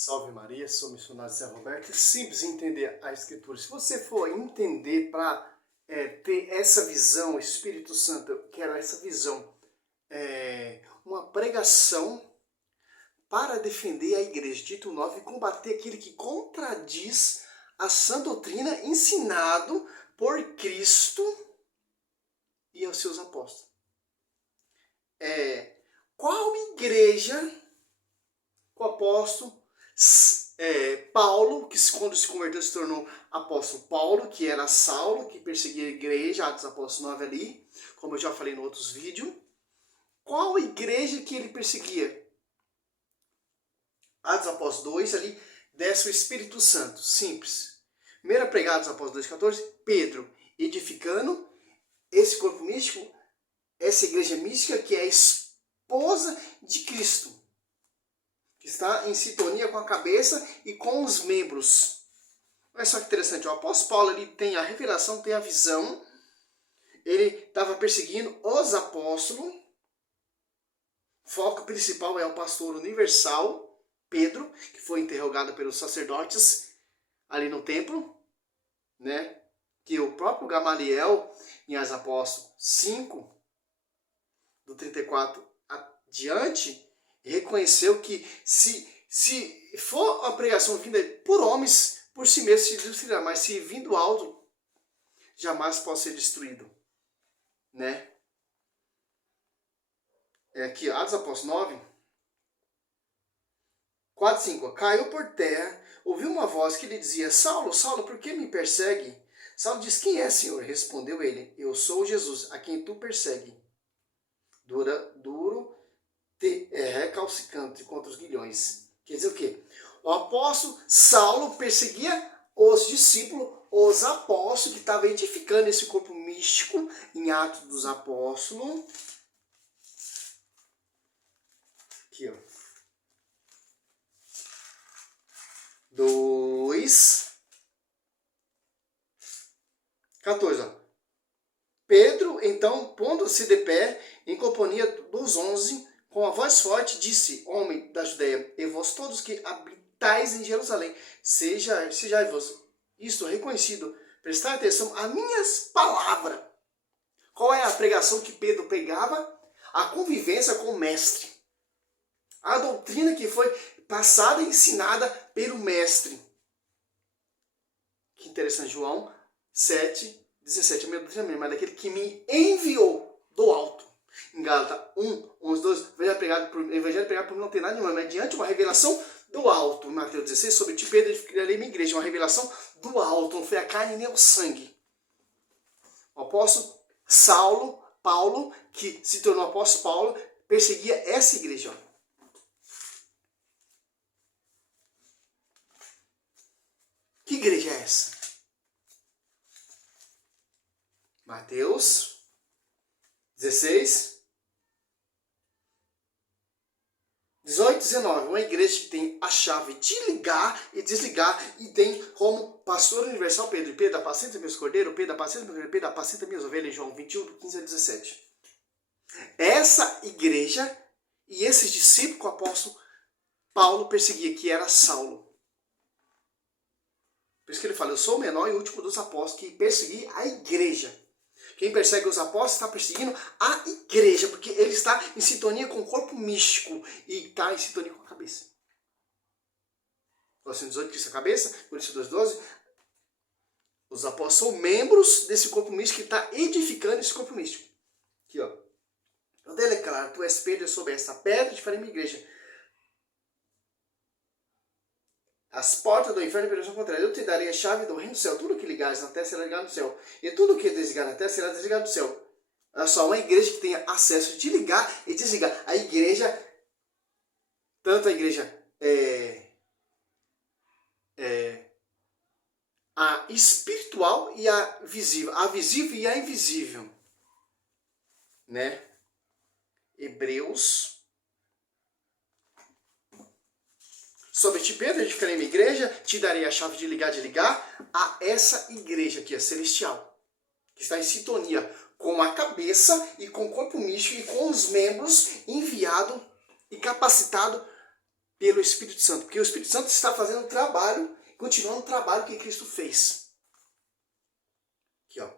Salve Maria, sou o missionário Zé Roberto. É simples entender a Escritura. Se você for entender para ter essa visão, Espírito Santo, eu quero essa visão, uma pregação para defender a igreja, Tito 9, e combater aquele que contradiz a sã doutrina ensinado por Cristo e aos seus apóstolos. Qual igreja o apóstolo Paulo, que quando se converteu se tornou apóstolo Paulo, que era Saulo, que perseguia a igreja, Atos Apóstolos 9 ali, como eu já falei em outros vídeos. Qual igreja que ele perseguia? Atos Apóstolos 2 ali, desce o Espírito Santo, simples. Primeira pregada dos Apóstolos 2,14, Pedro edificando esse corpo místico, essa igreja mística que é a esposa de Cristo, que está em sintonia com a cabeça e com os membros. Olha só que interessante, o apóstolo Paulo ele tem a revelação, tem a visão, ele estava perseguindo os apóstolos, o foco principal é o pastor universal, Pedro, que foi interrogado pelos sacerdotes ali no templo, né? Que o próprio Gamaliel, em Atos Apóstolos 5, do 34 adiante, reconheceu que se for a pregação vinda por homens, por si mesmo se destruirá, mas se vindo alto, jamais pode ser destruído, né? Aqui, Atos Apóstolos 9, 4, 5. Caiu por terra, ouviu uma voz que lhe dizia: Saulo, Saulo, por que me persegue? Saulo disse: Quem é, Senhor? Respondeu ele: Eu sou Jesus, a quem tu persegue. Duro recalcitrante contra os guilhões. Quer dizer o quê? O apóstolo Saulo perseguia os discípulos, os apóstolos, que estavam edificando esse corpo místico em Atos dos Apóstolos. Aqui, ó. 2, 14, ó. Pedro, então, pondo-se de pé, em companhia dos 11, com a voz forte, disse: Homem da Judéia, e vós todos que habitais em Jerusalém, sejai-vos isto reconhecido, prestai atenção às minhas palavras. Qual é a pregação que Pedro pregava? A convivência com o mestre. A doutrina que foi passada e ensinada pelo mestre. Que interessante, João 7, 17. A minha doutrina mesmo, mas daquele que me enviou do alto. Em Gálatas 1, 11, 12, o evangelho pregado por mim não tem nada de mal, mas diante de uma revelação do alto. Em Mateus 16, sobre ti, Pedro, edificarei minha igreja. Uma revelação do alto, não foi a carne nem o sangue. O apóstolo Paulo, que se tornou apóstolo Paulo, perseguia essa igreja. Que igreja é essa? Mateus 16, 18, 19. Uma igreja que tem a chave de ligar e desligar e tem como pastor universal Pedro. Pedro, apacenta meus cordeiros. Pedro, apacenta meus cordeiros. Pedro, apacenta minhas ovelhas. João 21, 15 a 17. Essa igreja e esses discípulos que o apóstolo Paulo perseguia, que era Saulo. Por isso que ele fala: eu sou o menor e o último dos apóstolos que persegui a igreja. Quem persegue os apóstolos está perseguindo a igreja, porque ele está em sintonia com o corpo místico e está em sintonia com a cabeça. Colossenses 18, Cristo é a cabeça, Coríntios 2,12. Os apóstolos são membros desse corpo místico que está edificando esse corpo místico. Aqui, ó. Eu declaro: tu és Pedro, sobre essa pedra te farei minha igreja. As portas do inferno permanecerão contra ela. Eu te darei a chave do reino do céu. Tudo que ligares na terra será ligado no céu. E tudo que desligar na terra será desligado no céu. Olha só, uma igreja que tenha acesso de ligar e desligar. A igreja, tanto a igreja a espiritual e a visível. A visível e a invisível. Né? Hebreus. Sobre ti, Pedro, edificarei minha igreja, te darei a chave de ligar a essa igreja aqui, a celestial, que está em sintonia com a cabeça e com o corpo místico e com os membros enviado e capacitado pelo Espírito Santo. Porque o Espírito Santo está fazendo o trabalho, continuando o trabalho que Cristo fez. Aqui, ó.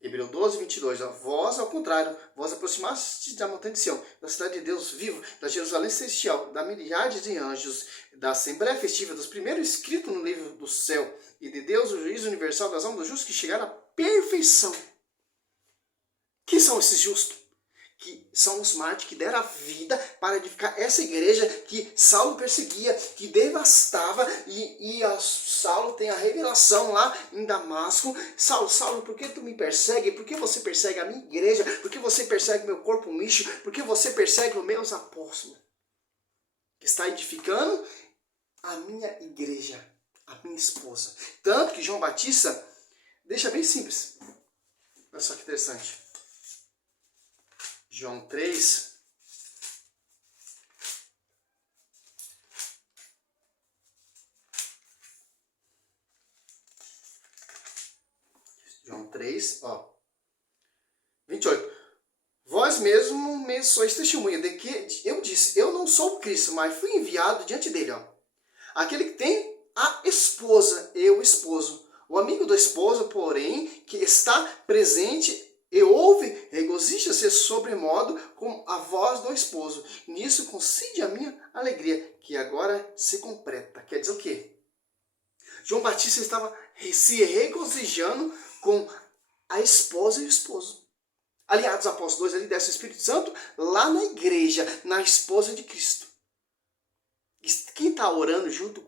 Hebreus 12, 22. Ó. Vós, ao contrário, vós aproximaste da montanha de Sião, da cidade de Deus vivo, da Jerusalém celestial, da milhares de anjos, da Assembleia Festiva, dos primeiros escritos no livro do céu, e de Deus, o juízo universal das almas dos justos, que chegaram à perfeição. Quem são esses justos? Que são os mártires que deram a vida para edificar essa igreja que Saulo perseguia, que devastava, e Saulo tem a revelação lá em Damasco. Saulo, Saulo, por que tu me persegue? Por que você persegue a minha igreja? Por que você persegue meu corpo místico? Por que você persegue os meus apóstolos? Que está edificando a minha igreja, a minha esposa. Tanto que João Batista deixa bem simples. Olha só que interessante. João 3. João 3, ó. 28. Vós mesmo me sois testemunha de que eu disse, eu não sou o Cristo, mas fui enviado diante dele, ó. Aquele que tem a esposa, eu, esposo. O amigo do esposo, porém, que está presente e ouve, regozija-se sobremodo com a voz do esposo. Nisso consiste a minha alegria, que agora se completa. Quer dizer o quê? João Batista estava se regozijando com a esposa e o esposo. Ali, Atos Apóstolos 2, ali desce o Espírito Santo, lá na igreja, na esposa de Cristo. Quem está orando junto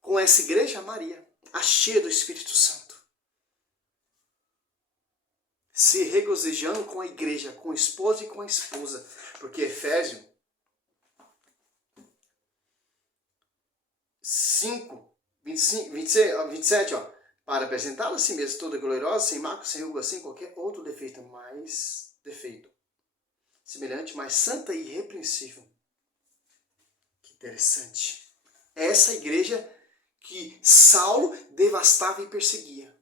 com essa igreja? Maria, a cheia do Espírito Santo. Se regozijando com a igreja, com o esposo e com a esposa. Porque Efésios 5, 25, 26, 27, ó. Para apresentá-la a si mesmo toda gloriosa, sem mácula, sem ruga, sem qualquer outro defeito, semelhante, mais santa e irrepreensível. Que interessante. É essa igreja que Saulo devastava e perseguia.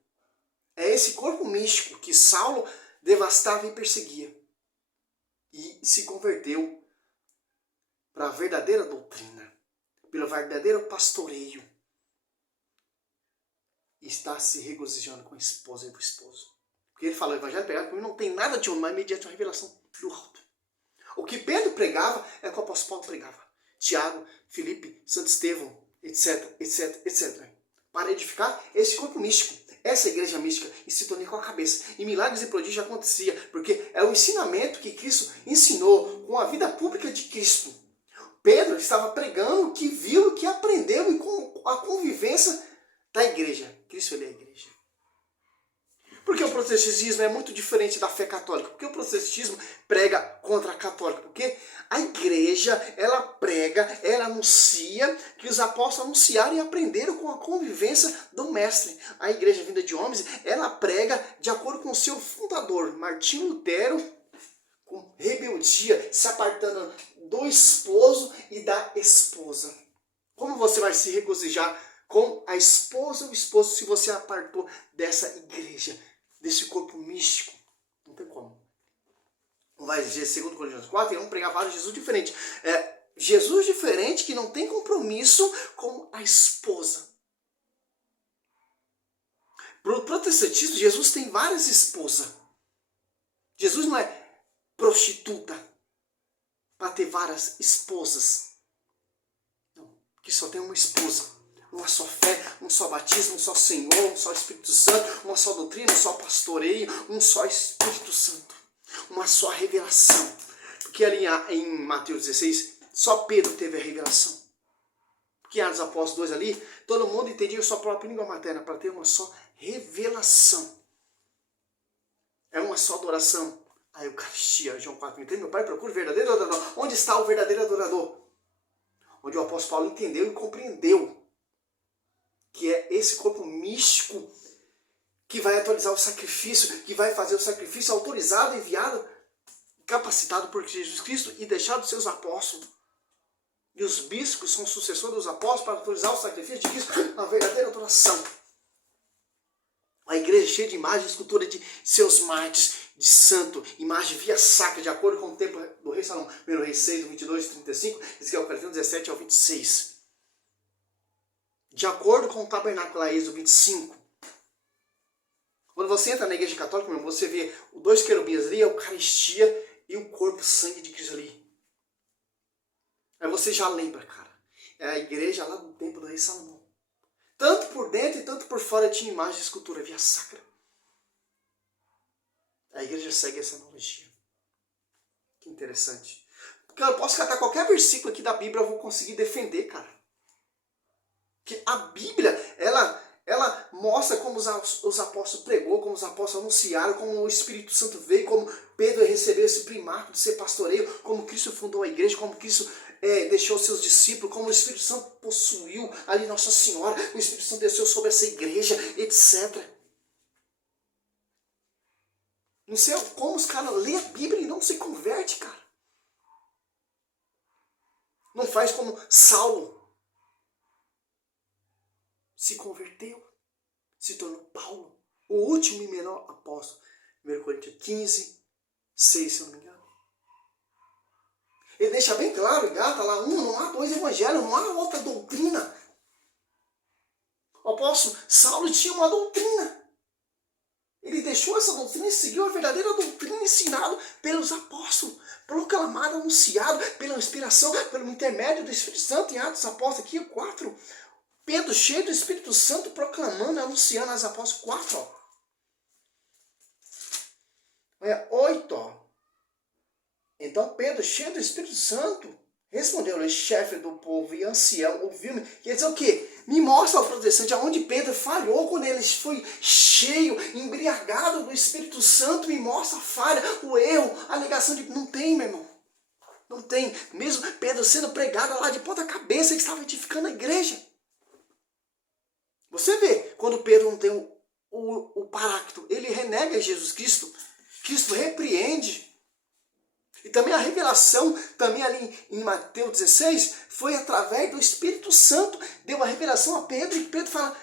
É esse corpo místico que Saulo devastava e perseguia. E se converteu para a verdadeira doutrina, pelo verdadeiro pastoreio. E está se regozijando com a esposa e com o esposo. Porque ele fala, o evangelho pregado por mim não tem nada de humano, mas mediante a revelação do alto. O que Pedro pregava é o que o apóstolo Paulo pregava. Tiago, Filipe, Santo Estevão, etc, etc, etc. Para edificar esse corpo místico, essa igreja mística, e se tornou com a cabeça. E milagres e prodígios acontecia, porque é o ensinamento que Cristo ensinou com a vida pública de Cristo. Pedro estava pregando o que viu, o que aprendeu e com a convivência da igreja. Cristo, ele é a igreja. Por que o protestantismo é muito diferente da fé católica? Porque o protestantismo prega contra a católica. Porque a igreja, ela prega, ela anuncia que os apóstolos anunciaram e aprenderam com a convivência do mestre. A igreja vinda de homens, ela prega de acordo com o seu fundador, Martinho Lutero, com rebeldia, se apartando do esposo e da esposa. Como você vai se regozijar com a esposa ou o esposo se você apartou dessa igreja, desse corpo místico? Não tem como. Vai dizer, segundo Coríntios 4, e vamos pregar vários Jesus diferentes. Jesus diferente que não tem compromisso com a esposa. Para o protestantismo, Jesus tem várias esposas. Jesus não é prostituta para ter várias esposas. Não, que só tem uma esposa. Uma só fé, um só batismo, um só Senhor, um só Espírito Santo, uma só doutrina, um só pastoreio, um só Espírito Santo. Uma só revelação. Porque ali em Mateus 16, só Pedro teve a revelação. Porque Atos Apóstolos 2 ali, todo mundo entendia a sua própria língua materna para ter uma só revelação. É uma só adoração. A Eucaristia, João 4:30, meu Pai procura o verdadeiro adorador. Onde está o verdadeiro adorador? Onde o apóstolo Paulo entendeu e compreendeu que é esse corpo místico que vai atualizar o sacrifício, que vai fazer o sacrifício autorizado, enviado, capacitado por Jesus Cristo e deixado dos seus apóstolos. E os bispos são sucessores dos apóstolos para autorizar o sacrifício de Cristo, a verdadeira adoração. Uma igreja cheia de imagens, escultura de seus mártires, de santo, imagem via sacra, de acordo com o tempo do rei Salomão. 1 Reis 6, do 22 ao 35, Ezequiel 41, 17 ao 26. De acordo com o tabernáculo lá, Êxodo 25. Quando você entra na igreja católica, meu irmão, você vê os dois querubins ali, a Eucaristia e o corpo, sangue de Cristo ali. Aí você já lembra, cara. É a igreja lá do tempo do rei Salomão. Tanto por dentro e tanto por fora tinha imagem de escultura via sacra. A igreja segue essa analogia. Que interessante. Porque eu posso catar qualquer versículo aqui da Bíblia, eu vou conseguir defender, cara. Que a Bíblia, ela mostra como os apóstolos pregou, como os apóstolos anunciaram, como o Espírito Santo veio, como Pedro recebeu esse primato de ser pastoreio, como Cristo fundou a igreja, como Cristo deixou seus discípulos, como o Espírito Santo possuiu ali Nossa Senhora, o Espírito Santo desceu sobre essa igreja, etc. Não sei como os caras lêem a Bíblia e não se converte, cara. Não faz como Saulo. Se converteu. Se tornou Paulo. O último e menor apóstolo. 1 Coríntios 15, 6, se eu não me engano. Ele deixa bem claro, Gálatas lá, não há dois evangelhos, não há outra doutrina. O apóstolo Saulo tinha uma doutrina. Ele deixou essa doutrina e seguiu a verdadeira doutrina ensinada pelos apóstolos, proclamada, anunciada pela inspiração, pelo intermédio do Espírito Santo em Atos dos Apóstolos, aqui 4. Pedro cheio do Espírito Santo proclamando, anunciando as Apóstolos 4. Ó. 8. Ó. Então Pedro cheio do Espírito Santo respondeu-lhe, chefe do povo e ancião, ouviu-me. Quer dizer o quê? Me mostra, o protestante, aonde Pedro falhou quando ele foi cheio, embriagado do Espírito Santo. Me mostra a falha, o erro, a negação de... Não tem, meu irmão. Não tem. Mesmo Pedro sendo pregado lá de ponta cabeça, ele estava edificando a igreja. Você vê, quando Pedro não tem o paráclito, ele renega Jesus Cristo. Cristo repreende. E também a revelação, também ali em Mateus 16, foi através do Espírito Santo. Deu a revelação a Pedro, e Pedro fala,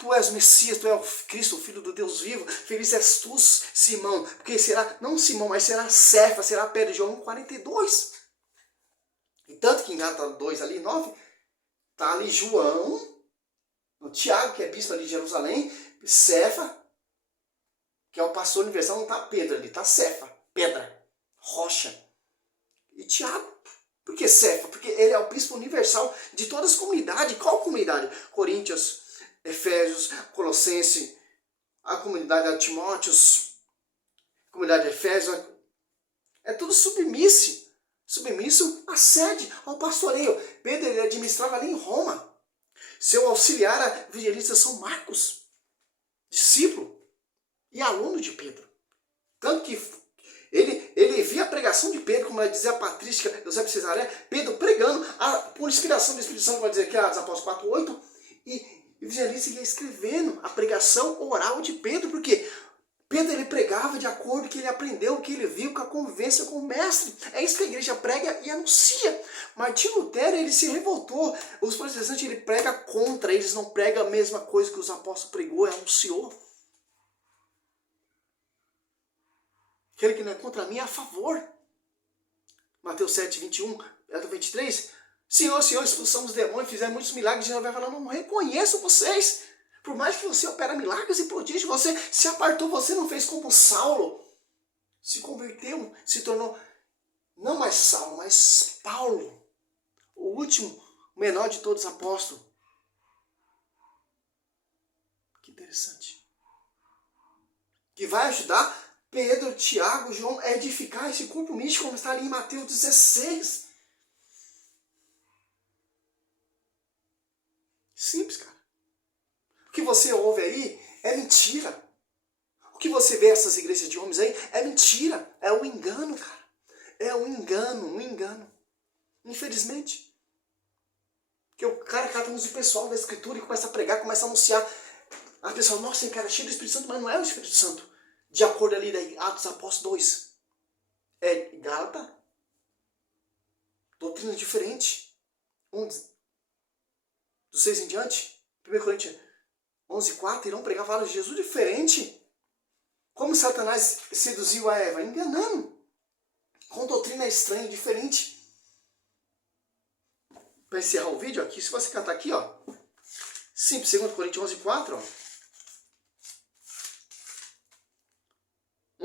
tu és o Messias, tu és o Cristo, o Filho do Deus vivo. Feliz és tu, Simão, porque será, não Simão, mas será Cefa, será Pedro. João 1,42. E tanto que em Gálatas 2, ali, 9, está ali João, o Tiago, que é bispo ali de Jerusalém, Cefa, que é o pastor universal, não está Pedro ali, está Cefa, pedra. Rocha. E Tiago. Por que Cefa? Porque ele é o bispo universal de todas as comunidades. Qual comunidade? Coríntios, Efésios, Colossenses, a comunidade de Timóteos, a comunidade de Efésios. É tudo submisso. Submisso à sede, ao pastoreio. Pedro ele administrava ali em Roma. Seu auxiliar era evangelista São Marcos, discípulo e aluno de Pedro. Tanto que ele via a pregação de Pedro, como vai dizer a patrística José de Cesaré, Pedro pregando, por inspiração do Espírito Santo, vai dizer que é Atos Apóstolos 4:8, e o evangelista ia escrevendo a pregação oral de Pedro, porque Pedro ele pregava de acordo com o que ele aprendeu, o que ele viu, com a convivência com o mestre. É isso que a igreja prega e anuncia. Martinho Lutero ele se revoltou. Os protestantes ele prega contra, eles não pregam a mesma coisa que os apóstolos pregou e anunciou. Aquele que não é contra mim é a favor. Mateus 7, 21, 23. Senhor, expulsamos demônios, fizemos muitos milagres. Jesus vai falando, não reconheço vocês. Por mais que você opera milagres e prodígios, você se apartou, você não fez como Saulo. Se converteu, se tornou, não mais Saulo, mas Paulo. O último, o menor de todos os apóstolos. Que interessante. Que vai ajudar Pedro, Tiago, João a edificar esse corpo místico, como está ali em Mateus 16. Simples, cara. O que você ouve aí é mentira. O que você vê essas igrejas de homens aí é mentira. É um engano, cara. É um engano. Infelizmente. Porque o cara cata o pessoal da escritura e começa a pregar, começa a anunciar. A pessoa, nossa, esse cara é cheio do Espírito Santo, mas não é o Espírito Santo. De acordo ali da Atos Apóstolos 2. É Gálatas. Doutrina diferente. Do 6 em diante. 1 Coríntios 11:4, irão pregar falas de Jesus diferente. Como Satanás seduziu a Eva? Enganando. Com doutrina estranha e diferente. Para encerrar o vídeo aqui, se você catar aqui, ó. Simples, 2 Coríntios 11:4, ó.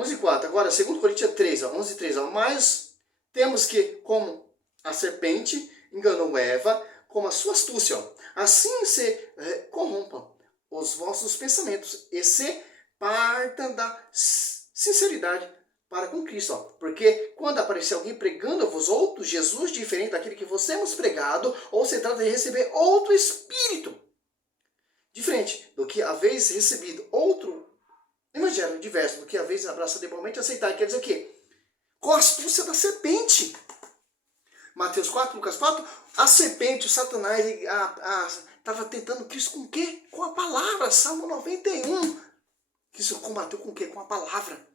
11:4. Agora, 2 Coríntios 3, ó, 11:3, ó. Mas temos que, como a serpente enganou Eva, como a sua astúcia, ó, assim se corrompam os vossos pensamentos e se partam da sinceridade para com Cristo. Ó. Porque quando aparecer alguém pregando a vós outro Jesus diferente daquele que vos temos pregado, ou se trata de receber outro Espírito diferente do que haveis recebido, outro evangelho diverso do que haveis abraçado igualmente aceitar. Quer dizer o quê? Com a astúcia da serpente. Mateus 4, Lucas 4, a serpente, o Satanás, estava tentando Cristo com o quê? Com a palavra. Salmo 91. Cristo combateu com o quê? Com a palavra.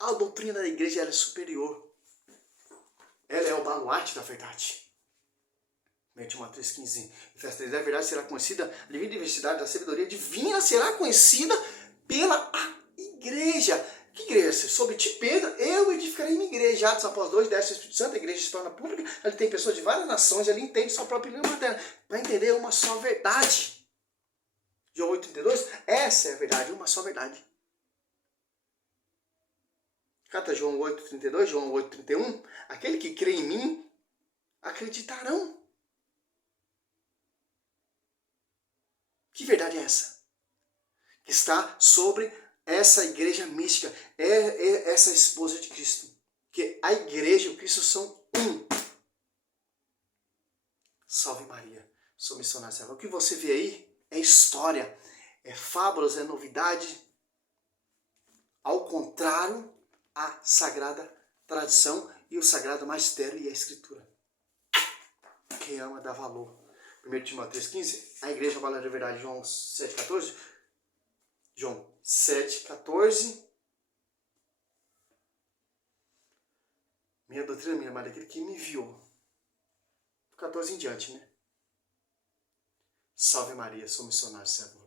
A doutrina da igreja ela é superior. Ela é o baluarte da verdade. Mateus 3,15. Efésios 3, a verdade será conhecida, devido à diversidade da sabedoria divina, será conhecida pela igreja. Que igreja? Sobre ti, Pedro, eu edificarei minha igreja. Atos após 2, desce o Espírito Santo, a igreja se torna pública, ali tem pessoas de várias nações, ali entende sua própria língua materna. Para entender uma só verdade. João 8,32, essa é a verdade, uma só verdade. Cata João 8,32, João 8,31, aquele que crê em mim, acreditarão. Que verdade é essa? Que está sobre essa igreja mística, essa esposa de Cristo. Que a igreja e o Cristo são um. Salve Maria, sou missionário servo. O que você vê aí é história, é fábulas, é novidade. Ao contrário, a sagrada tradição e o sagrado magistério e a escritura. Quem ama dá valor. 1 Timóteo 3,15, a igreja vale a verdade. João 7,14. João 7,14. Minha doutrina, minha amada, aquele que me enviou. 14 em diante, né? Salve Maria, sou missionário servo.